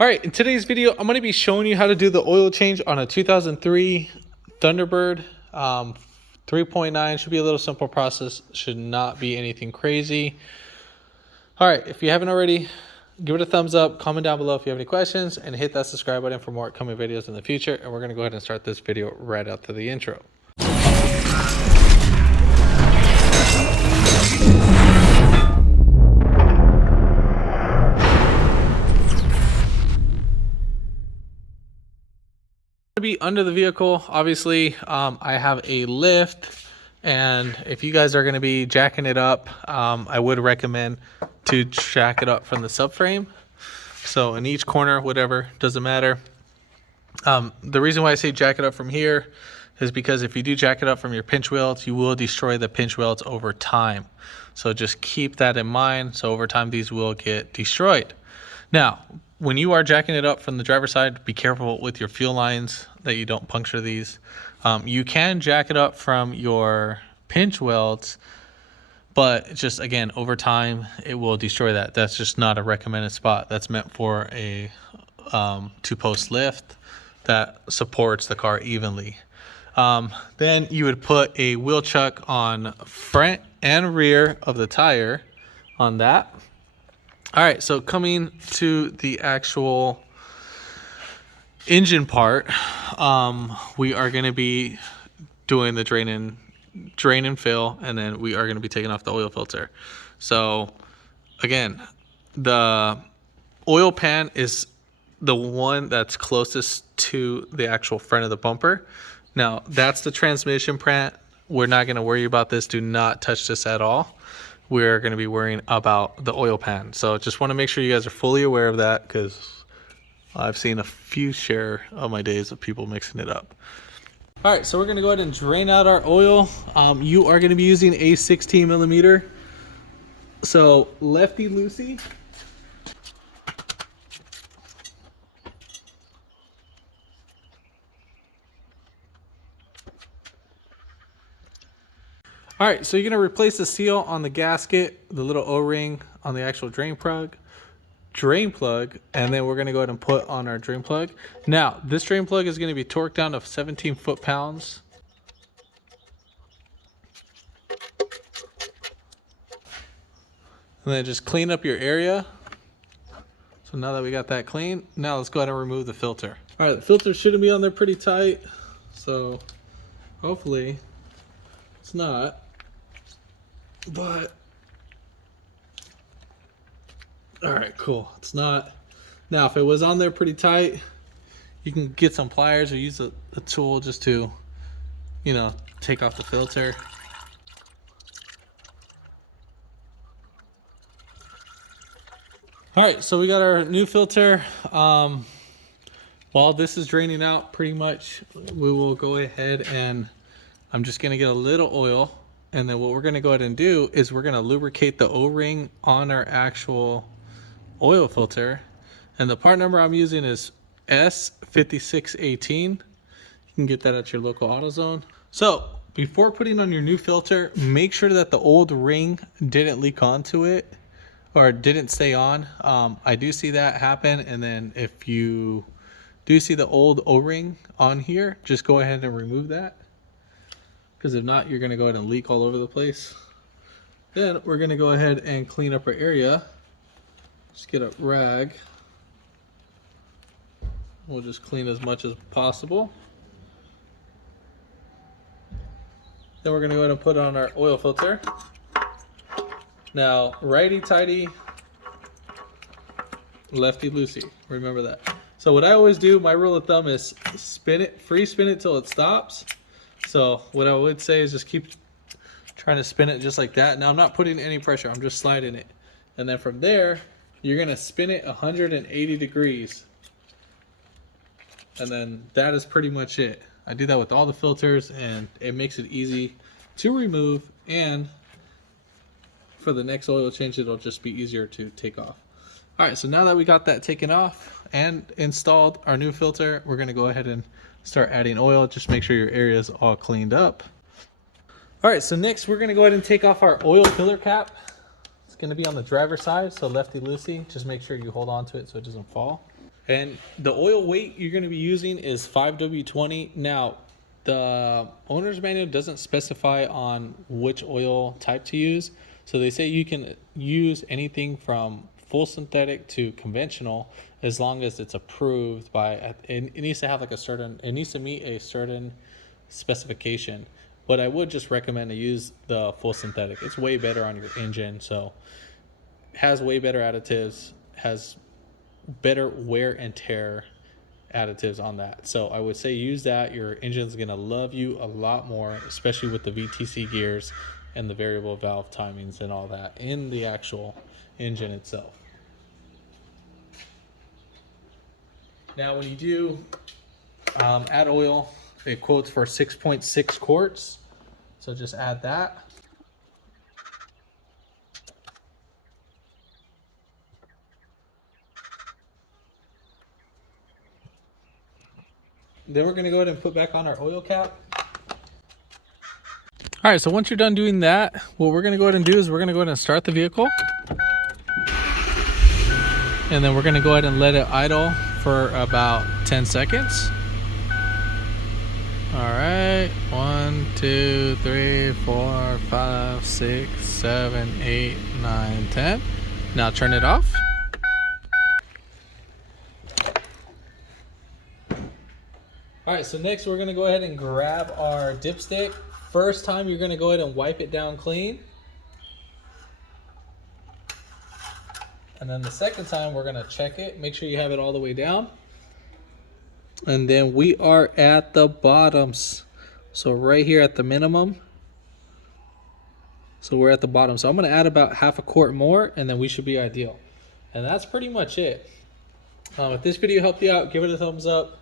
All right, in today's video, I'm going to be showing you how to do the oil change on a 2003 Thunderbird 3.9. Should be a little simple process, should not be anything crazy. All right, if you haven't already, give it a thumbs up, comment down below if you have any questions, and hit that subscribe button for more upcoming videos in the future. And we're going to go ahead and start this video right after the intro. To be under the vehicle, obviously I have a lift, and if you guys are going to be jacking it up, I would recommend to jack it up from the subframe. So in each corner, whatever, doesn't matter. The reason why I say jack it up from here is because if you do jack it up from your pinch welds, you will destroy the pinch welds over time. So just keep that in mind. So over time, these will get destroyed. Now, when you are jacking it up from the driver's side, be careful with your fuel lines that you don't puncture these. You can jack it up from your pinch welds, but just again, over time, it will destroy that. That's just not a recommended spot. That's meant for a two-post lift that supports the car evenly. Then you would put a wheel chuck on front and rear of the tire on that. All right, so coming to the actual engine part, we are going to be doing the drain and fill, and then we are going to be taking off the oil filter. So again, the oil pan is the one that's closest to the actual front of the bumper. Now, that's the transmission pan. We're not going to worry about this. Do not touch this at all. We're going to be worrying about the oil pan. So just want to make sure you guys are fully aware of that, because I've seen a few share of my days of people mixing it up. All right, so we're going to go ahead and drain out our oil. You are going to be using a 16 millimeter. So lefty loosey. All right, so you're going to replace the seal on the gasket, the little O-ring on the actual drain plug, and then we're going to go ahead and put on our drain plug. Now, this drain plug is going to be torqued down to 17 foot-pounds. And then just clean up your area. So now that we got that clean, now let's go ahead and remove the filter. All right, the filter shouldn't be on there pretty tight, so hopefully it's not. But all right, cool, it's not. Now if it was on there pretty tight, you can get some pliers or use a tool just to, take off the filter. All right, so we got our new filter. While this is draining out, pretty much we will go ahead and I'm just gonna get a little oil, and then what we're gonna go ahead and do is we're gonna lubricate the O-ring on our actual oil filter. And the part number I'm using is S5618. You can get that at your local AutoZone. So before putting on your new filter, make sure that the old ring didn't leak onto it or didn't stay on. I do see that happen. And then if you do see the old O-ring on here, just go ahead and remove that, because if not, you're going to go ahead and leak all over the place. Then we're going to go ahead and clean up our area. Just get a rag. We'll just clean as much as possible. Then we're going to go ahead and put on our oil filter. Now, righty-tighty, lefty-loosey. Remember that. So what I always do, my rule of thumb is free spin it till it stops. So what I would say is just keep trying to spin it just like that. Now I'm not putting any pressure, I'm just sliding it. And then from there, you're gonna spin it 180 degrees. And then that is pretty much it. I do that with all the filters, and it makes it easy to remove, and for the next oil change, it'll just be easier to take off. All right, so now that we got that taken off and installed our new filter, we're gonna go ahead and start adding oil. Just make sure your area is all cleaned up. All right, so next we're gonna go ahead and take off our oil filler cap. It's gonna be on the driver's side, so lefty loosey. Just make sure you hold on to it so it doesn't fall. And the oil weight you're going to be using is 5W20. Now, the owner's manual doesn't specify on which oil type to use. So they say you can use anything from full synthetic to conventional as long as it's approved by, it needs to have like a certain, it needs to meet a certain specification. But I would just recommend to use the full synthetic. It's way better on your engine. So it has way better additives, has better wear and tear additives on that. So I would say use that. Your engine's gonna love you a lot more, especially with the VTC gears and the variable valve timings and all that in the actual engine itself. Now when you do add oil, it quotes for 6.6 quarts. So just add that. Then we're going to go ahead and put back on our oil cap. All right, so once you're done doing that, what we're going to go ahead and do is we're going to go ahead and start the vehicle. And then we're going to go ahead and let it idle for about 10 seconds. All right, 1, 2, 3, 4, 5, 6, 7, 8, 9, 10. Now turn it off. All right, so next we're gonna go ahead and grab our dipstick. First time you're gonna go ahead and wipe it down clean. And then the second time we're gonna check it, make sure you have it all the way down. And then we are at the bottoms. So right here at the minimum. So we're at the bottom. So I'm gonna add about half a quart more and then we should be ideal. And that's pretty much it. If this video helped you out, give it a thumbs up.